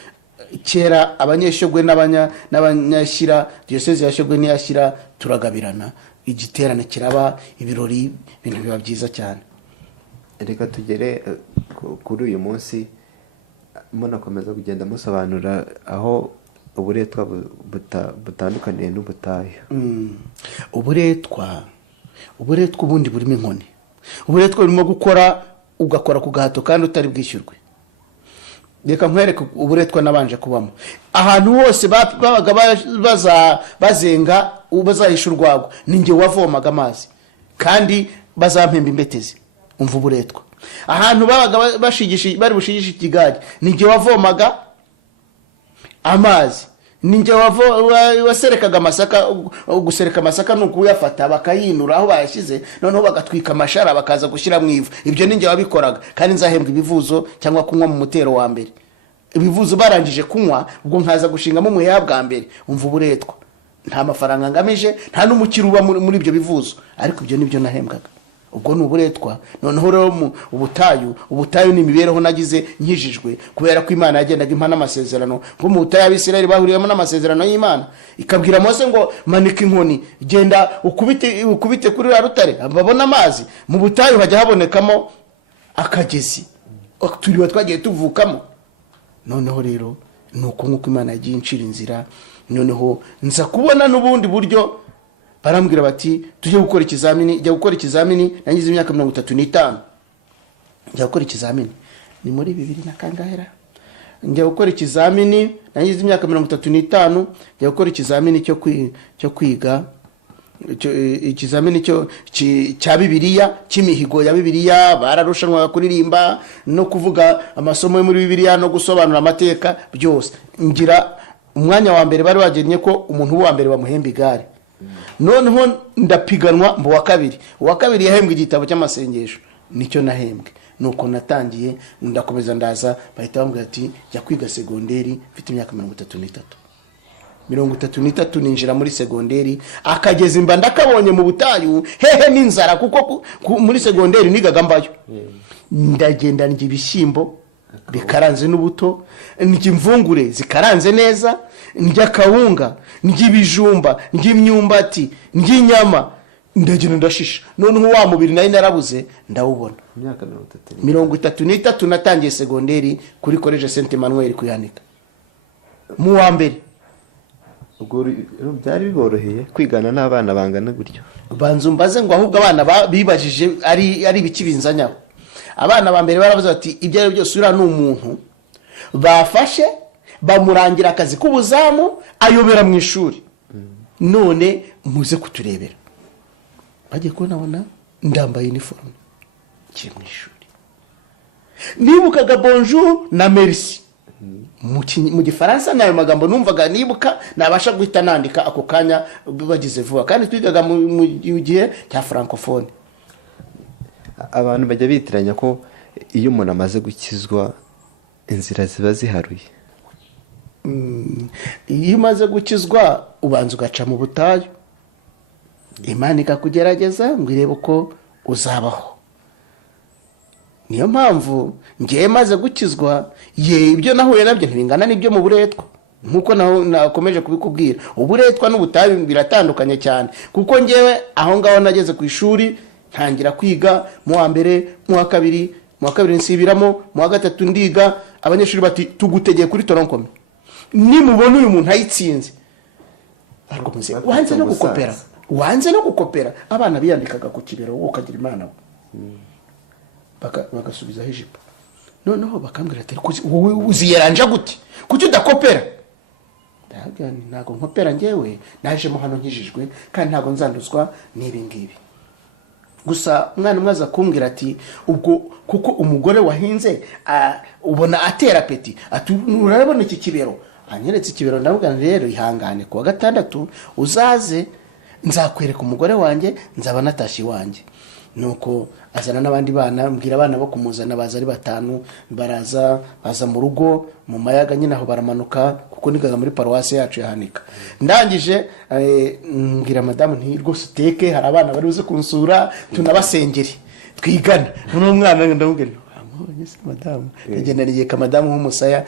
kera abanyeshogwe n'abanyashyira diocese yashogwe n'iyashyira turagabirana, igiterane kiraba, ibirori, ibintu biba byiza cyane. Reka tugere kuri uyu munsi, munakomeza kugenda musobanura aho uburetwa butandukaniye n'ubutayu. Uburetwa ubundi burimo inkoni. Uburetwa burimo gukora ugakora ku gahato kandi utari bwishyurwe. Reka nkwereke uburetwa nabanje kubamo. Ahantu hose babaga bazenga bazahisha urwagwa, ninjye wavomaga amazi kandi bazampemba imbetezi. Umva uburetwa. Ahantu babaga bari bushigisha ikigage, ninjye wavomaga amazi, ninjye waserekaga amasaka. Gusereka amasaka nuko uyafata bakayinura aho bayashyize, noneho bagatwika amashara bakaza gushyira mu ivu. Ibyo ninjye wabikoraga kandi nzahembwa ibivuzo cyangwa kunywa mu mutero wa mbere. Ibivuzo barangije kunywa ubwo nkaza gushingamo umuheha bwa mbere. Umva uburetwa. Nta mafaranga ngamije, nta n'umukiro uba muri ibyo bivuzo, ariko ibyo nibyo nahembwaga. Ubwo ni uburetwa. Noneho rero mu ubutayu ni imibereho nagize nkijijwe kubera ko Imana yagendaga impa n'amasezerano. Ngo mu butayu Abisirayeli bahuriyemo n'amasezerano y'Imana, ikabwira Mose ngo manika inkoni, genda ukubite kuri ya rutare babona amazi. Mu butayu hajya habonekamo akagezi turiwe twagiye tuvukamo. Noneho rero nuko nkuko Imana yagiye incira inzira, noneho nza kubona n'ubundi buryo. Barambwira bati tujye gukora ikizamini. Jya gukora ikizamini, nangize imyaka 35. Jya gukora ikizamini ni muri 2000 na kangahera. Njya gukora ikizamini, nangize imyaka 35. Jya gukora ikizamini cyo kwiga ikizamini cya Bibiliya, cy'imihigo ya Bibiliya. Bararushanwa kuririmba no kuvuga amasomo yo muri Bibiliya no gusobanura amateka byose. Ngira umwanya wa mbere bari bagennye ko umuntu wa mbere bamuhemba igare. Noneho ndapiganwa mu wa kabiri. Uwa kabiri yahembwe igitabo cy'amasengesho, nicyo nahembwe. Nuko natangiye ndakomeza ndaza, bahita bambwira ati jya kwiga segonderi. Mfite imyaka 33 ninjira muri segonderi. Akageze imba ndakabonye mu butayu, hehe n'inzara kuko muri segonderi nigaga mbayo. Ndagenda ndya ibishyimbo bikaranze n'ubuto, ndya imvungure zikaranze neza, ndya kawunga, ndya ibijumba, ndya imyumbati, ndya inyama, ndagenda ndashisha. Noneho wa mubiri nayo narabuze ndawubona. Imyaka 33 natangiye segonderi kuri College Saint Emmanuel kuyanika mu wa mbere. Ubwo byari biboroheye kwigana n'abana bangana gutyo? Banzu mbaze ngo ahubwo abana bibajije ari bikibinzanyaho. Abana ba mbere baravuze ati ibyo ari byose ura n'umuntu bafashe bamurangira akazi k'ubuzamu ayobera mu ishuri. None muze kuturebera. Bagiye kubona ndambaye uniforme kiri mu ishuri. Nibukaga bonjour na merci mu gifaransa. Nayo magambo numvaga nibuka nabasha guhita nandika ako kanya bagize vuba, kandi twigaga mu gihe cya francophone. Abantu bajya bitiranya ko iyo umuntu amaze gukizwa inzira ziba ziharuye. Iyo umaze gukizwa ubanza ugaca mu butayu, Imana ikakugerageza ngo irebe uko uzabaho. Niyo mpamvu ngiye maze gukizwa ibyo nahuye nabyo ntibingana n'ibyo mu buretwa. Nkuko nakomeje kubikubwira, uburetwa n'ubutayu biratandukanye cyane, kuko ngewe aho ngaho nageze ku ishuri ntangira kwiga mu wa mbere mu wa kabiri nsibiramo mu wa gatatu ndiga. Abanyeshuri bati tugutegeye kuri toronkome, nimubona uyu muntu ayitsinze. Ariko muze wanze no gukopera abana biyandikaga ku kibero, wowe ukagira imana bagasubizaho ijipo. Noneho bakambwira ati wowe uziyeranja gute, kuki udakopera? Ntabwo nkopera njyewe, najemo hano nkijijwe kandi ntabwo nzanduzwa n'ibi ngibi. Gusa umwana umwe aza kumbwira ati ubwo kuko umugore wahinze ubona atera peti, ati urabona iki kibero. Anyeretse ikibero, ndavuga rero ihangane kuwa gatandatu uzaze nzakwereka umugore wanjye, nzaba natashye iwanjye. Nuko azana n'abandi bana, mbwira abana bo kumuzana, baza ari 5, baza mu rugo mu mayaga nyine aho baramanuka, kuko nigaga muri paruwasi yacu ya Hanika. Ndangije mbwira madamu nti rwose uteke, hari abana bari buze kunsura tunabasengeri twigana. N'umwana ndamubwira amubonye madamu, nageneriye ka madamu w'umusaya,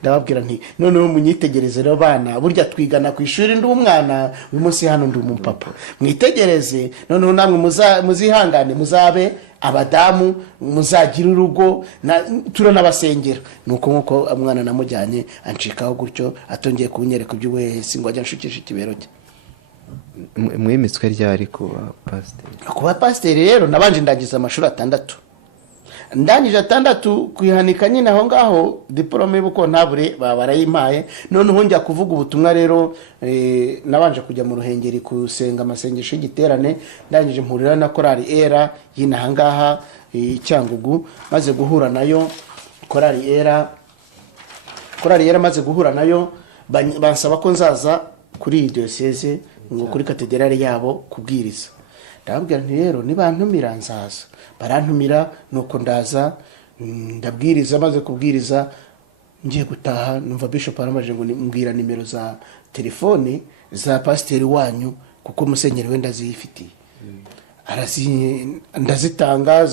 ndababwira nti noneho munyitegereze rero bana, burya twigana ku ishuri ndi umwana, uyu munsi hano ndi umupapa, mwitegereze noneho namwe muzihangane, muzabe abadamu, muzagira urugo, turanabasengera. Nuko nkuko umwana namujyanye anshikaho gutyo, atongeye kunyereka iby'ubuhehesi ngo ajya nshukisha ikibero cye. Mwimitswe ryari kuba pasiteri? Kuba pasiteri rero nabanje ndagiza amashuri 6. Ndangije 6 kwihanika nyine aho ngaho, diplome y'uko ntabure barayimpaye. Noneho njya kuvuga ubutumwa rero, nabanje kujya mu ruhengeri kusenga amasengesho y'igiterane. Ndangije mpurira na korali era yina hangaha Cyangugu, maze guhura nayo korali era maze guhura nayo, bansaba ko nzaza kuri diocese ngo kuri katedrali yabo kubwiriza. Ndababwira nti rero nibantumira nzaza. Barantumira, nuko ndaza ndabwiriza. Maze kubwiriza ngiye gutaha, numva bishop aramaje ngo mbwira nimero za telefone za pasiteri wanyu, kuko musenyeri we ndazifitiye. Ndazitanga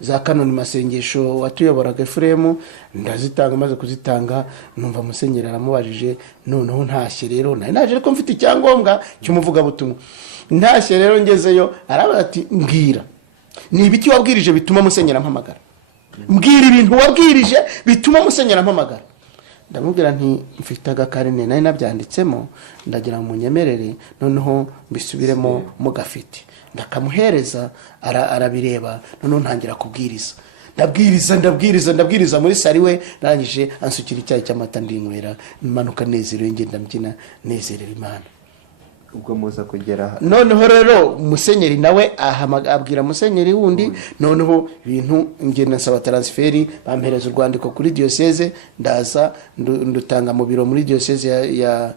za kanoni masengesho watuyoboraga Efuremu, ndazitanga. Maze kuzitanga numva musenyeri aramubajije, noneho ntashye rero, naje ariko mfite icyangombwa cy'umuvuga butumwa. Ntashye rero ngezeyo, arabaza ati mbwira ni ibiki wabwirije bituma musenyera mpamagara, mbwira ibintu wabwirije bituma musenyera mpamagara. Ndamubwira nti mfite agakarine nari nabyanditsemo, ndagira mu nyemerere noneho mbisubiremo mu gafite. Ndakamuhereza, arabireba, noneho ntangira kubwiriza. Ndabwiriza muri sari we. Narangije ansukira icyayi cy'amata ndinywera, manuka nezerewe, ngenda mbyina nezerera Imana. Ubwo muza kugera noneho rero musenyeri nawe abwira musenyeri wundi, noneho ibintu ngenda nsaba transferi, bampereza urwandiko kuri diocese, ndaza ndutanga mu biro muri diocese ya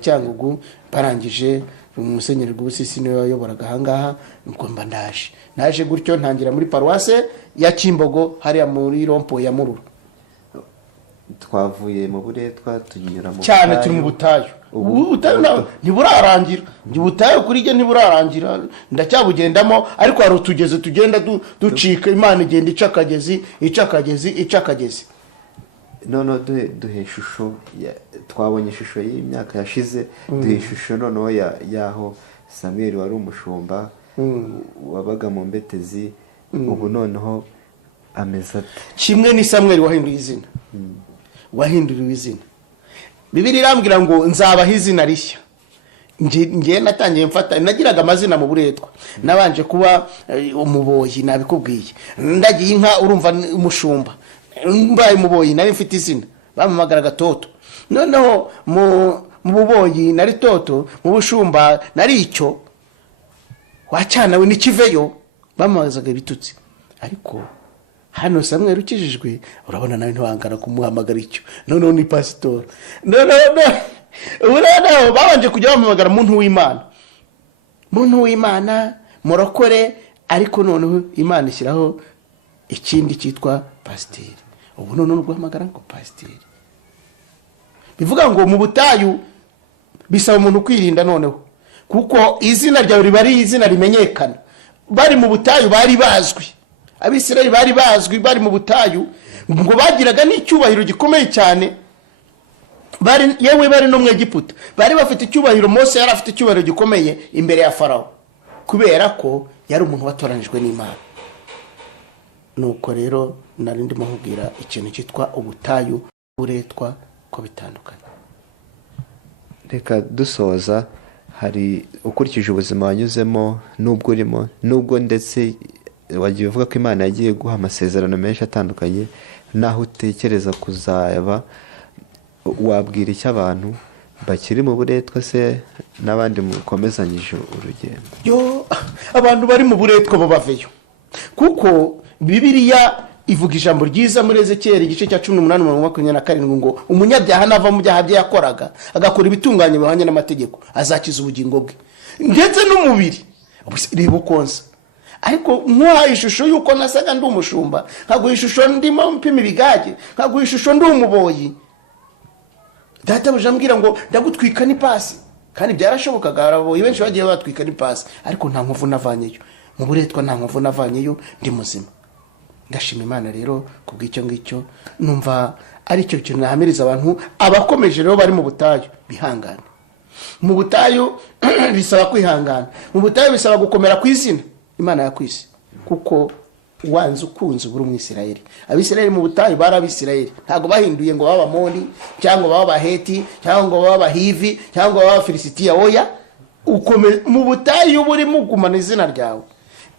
Cyangugu. Barangije umusenyeri rw'Ubusisi niwe wayoboraga ahangaha, nuko mba naje gutyo ntangira muri paruwase ya Kimbogo hariya muri rompo ya Mururu. Twavuye mu buretwa tunyura mu cyane, turi mu butayu. Ubutayu ntiburarangira, ubutayu kuri jye ntiburarangira, ndacyabugendamo, ariko hari utugeze tugenda ducika. Imana igenda icakagezi. Noneho duhe ishusho, twabonye ishusho y'imyaka yashize, duhe ishusho noneho yaho Samuel wari umushumba, wabaga mu Mbetezi, ubu noneho ameze ate? Kimwe ni Samuel wahinduriwe izina. Bibiliya irambwira ngo nzabaha izina rishya. Ngiye natangiye mfata, nagiraga amazina mu buretwa, nabanje kuba umuboyi, nabikubwiye. Ndagiye inka, urumva umushumba, mbaye umuboyi, nari mfite izina, bamamagaraga Toto. Noneho mu buboyi nari Toto, mu bushumba nari icyo wacana we n'ikiveyo, bamamazaga ibitutsi. Ariko hano Samuel ukijijwe, urabona nawe ntiwangana kumuhamagara icyo. Noneho ni pasitori. Noneho babanje kujya bamamagara muntu w'Imana, murokore. Ariko noneho Imana ishyiraho ikindi cyitwa pasiteri. Ubu noneho guhamagara ngo pasiteri, bivuga ngo mu butayu bisaba umuntu kwirinda noneho, kuko izina ryawe riba ari izina rimenyekana. Bari mu butayu bari bazwi, Abisirayeli bari bazwi, bari mu butayu ngo bagiraga n'icyubahiro gikomeye cyane. Yewe bari no mu Egiputa bari bafite icyubahiro. Mose yari afite icyubahiro gikomeye imbere ya Farawo, kubera ko yari umuntu watoranijwe n'Imana. Nuko rero nari ndimo nkubwira ikintu cyitwa ubutayu, uburetwa ko bitandukanye. reka dusoza, hari ukurikije ubuzima wanyuzemo n'ubwo urimo, n'ubwo ndetse wagiye uvuga ko Imana yagiye guha amasezerano menshi atandukanye, naho utekereza kuzaba, wabwira icyo abantu bakiri mu buretwa se n'abandi mukomezanyije urugendo? Abantu bari mu buretwa bo baveyo, kuko Bibiliya ivuga ijambo ryiza muri Ezekiyeli igice cya 18:27 ngo umunyabyaha nava mu byaha bye yakoraga agakora ibitunganye bihwanye n'amategeko azakiza ubugingo bwe ndetse n'umubiri. Reba ukonsa. Ariko nk'uhaye ishusho yuko nasaga ndi umushumba, nkaguha ishusho ndimo mpima ibigage, nkaguha ishusho ndi umuboyi, databuja ambwira ngo ndagutwika n'ipasi. Kandi byarashobokaga, ababoyi benshi bagiye batwika n'ipasi, ariko nta nkovu navanyeyo. Mu buretwa nta nkovu navanyeyo, ndi muzima. Ndashima Imana rero kubw'icyo ngicyo, numva ari cyo kintu nahamiriza abantu abakomeje rero bari mu butayu bihangana. Mu butayu bisaba kwihangana, mu butayu bisaba gukomera ku izina Imana yakwise, kuko wanze ukunze buri umwisirayeli. Abisirayeli mu butayu bari abisirayeli, ntago bahinduye ngo baba Amoni cyangwa baba Heti cyangwa ngo baba Hivi cyangwa baba Filisitiya. Oya, mu butayu buri mugumana izina ryawe.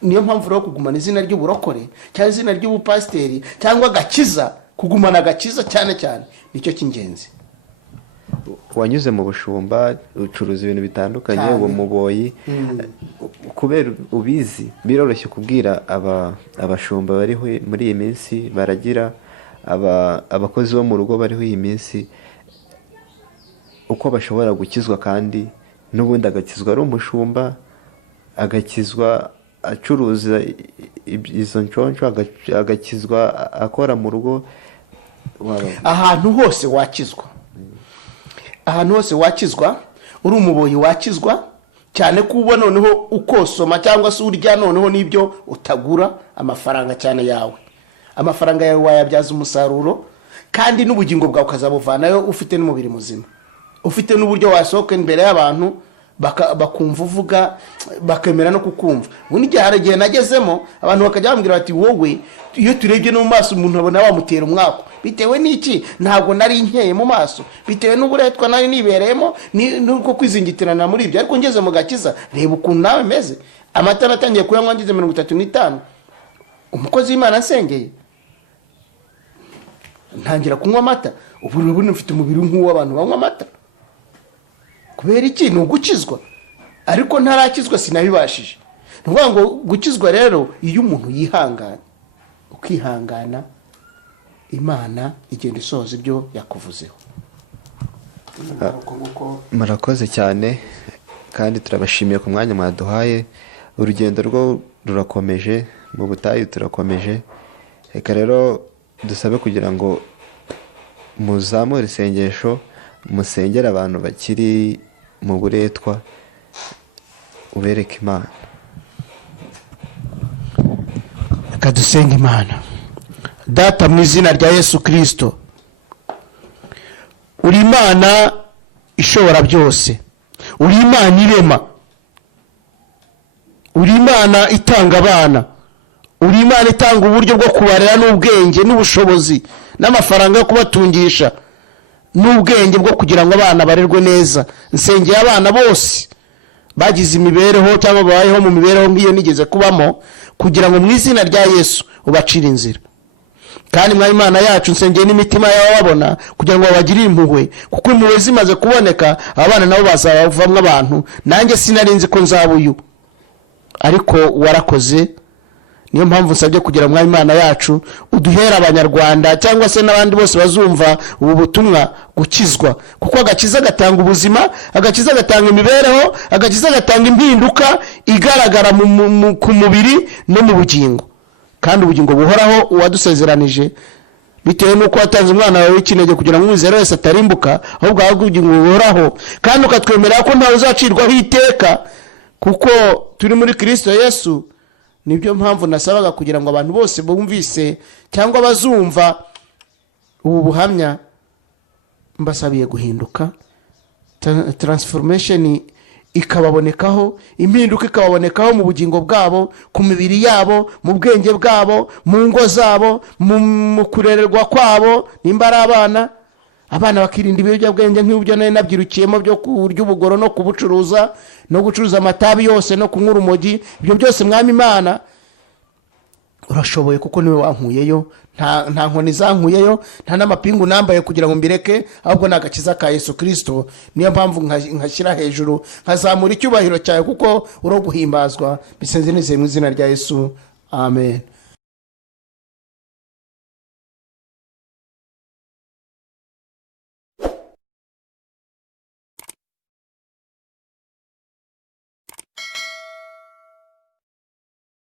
Niyo mpamvu rero kugumana izina ry'uburokore cyangwa izina ry'ubupasiteri cyangwa agakiza, kugumana agakiza cyane cyane nicyo cy'ingenzi. Wanyuze mu bushumba, ucuruza ibintu bitandukanye, uwo muboyi, kubera ubizi biroroshye kubwira abashumba bariho muri iyi minsi, baragira abakozi bo mu rugo bariho iyi minsi uko bashobora gukizwa, kandi n'ubundi agakizwa ari umushumba, agakizwa acuruza izo nshonjo, agakizwa akora mu rugo. Ahantu hose wakizwa, ahantu hose wakizwa, uri umuboyi wakizwa, cyane kuba noneho ukosoma cyangwa se urya noneho n'ibyo utagura amafaranga cyane yawe. Amafaranga yawe wayabyaza umusaruro, kandi n'ubugingo bwawe ukazabuvanayo ufite n'umubiri muzima, ufite n'uburyo wasohoka imbere y'abantu bakumva uvuga, bakemera no kukumva. Ubundi igihe nagezemo abantu bakajya bambwira bati wowe iyo turebye no mu maso umuntu abona wamutera umwako. Bitewe n'iki? Ntabwo nari nkeye mu maso, bitewe n'uburetwa nari nibereyemo nuko kwizingitirana muri ibyo. Ariko ngeze mu gakiza, reba ukuntu nawe meze. Amata natangiye kuyanywa ngize 35, umukozi w'Imana asengeye ntangira kunywa amata. Ubu nifite umubiri nk'uw'abantu banywa amata. Kubera iki? Ni ugukizwa. Ariko ntarakizwa sinabibashije. Ni ukuvuga ngo gukizwa rero iyo umuntu yihangana, ukihangana, Imana igenda isohoza ibyo yakuvuzeho. Murakoze cyane, kandi turabashimiye ku mwanya mwaduhaye. Urugendo rwo rurakomeje, mu butayu turakomeje. Reka rero dusabe kugira ngo muzamure isengesho, musengere abantu bakiri mu buretwa, ubereke Imana. Reka dusenge Imana. Data, mu izina rya Yesu Kristo, uri Imana ishobora byose, uri Imana irema, uri Imana itanga abana, uri Imana itanga uburyo bwo kubarera n'ubwenge n'ubushobozi n'amafaranga yo kubatungisha n'ubwenge bwo kugira ngo abana barerwe neza. Nsengeye abana bose bagize imibereho cyangwa babayeho mu mibereho nk'iyo nigeze kubamo, kugira ngo mu izina rya Yesu ubacire inzira. Kandi mwa Imana yacu, nsengeye n'imitima y'ababona kugira ngo babagirire impuhwe, kuko impuhwe zimaze kuboneka abana nabo bazabavamwe abantu. Nanjye sinarinzi ko nzaba uyu, ariko warakoze. Niyo mpamvu nsabye kugira mwa Imana yacu uduhera abanyarwanda cyangwa se n'abandi bose bazumva ubu butumwa gukizwa, kuko agakiza gatanga ubuzima, agakiza gatanga imibereho, agakiza gatanga impinduka igaragara ku mubiri no mu bugingo. Kandi ubugingo buhoraho uwadusezeranije, bitewe nuko watanze umwana wawe w'ikinege kugira ngo umwizera wese atarimbuka, ahubwo ahubwo ubugingo buhoraho. Kandi ukatwemerera ko ntawe uzacirwaho iteka, kuko turi muri Kristo Yesu. Nibyo mpamvu nasabaga kugira ngo abantu bose bumvise cyangwa bazumva ubu buhamya, mbasabiye guhinduka, transformation ikababonekaho, impinduka ikababonekaho mu bugingo bwabo, ku mibiri yabo, mu bwenge bwabo, mu ngo zabo, mu kurererwa kwabo. Nimba ari abana bakirinda ibiyobyabwenge nk'ibyo nari nabyirukiyemo byo kurya ubugoro no kubucuruza no gucuruza amatabi yose no kunywa urumogi. Ibyo byose Mwami Imana urashoboye, kuko niwe wankuyeyo. Nta nkoni zankuyeyo, nta n'amapingu nambaye kugira ngo mbireke, ahubwo ni agakiza ka Yesu Kristo. Niyo mpamvu nkashyira hejuru, nkazamura icyubahiro cyawe, kuko uro guhimbazwa. Bisenze nizeye mu izina rya Yesu, amen.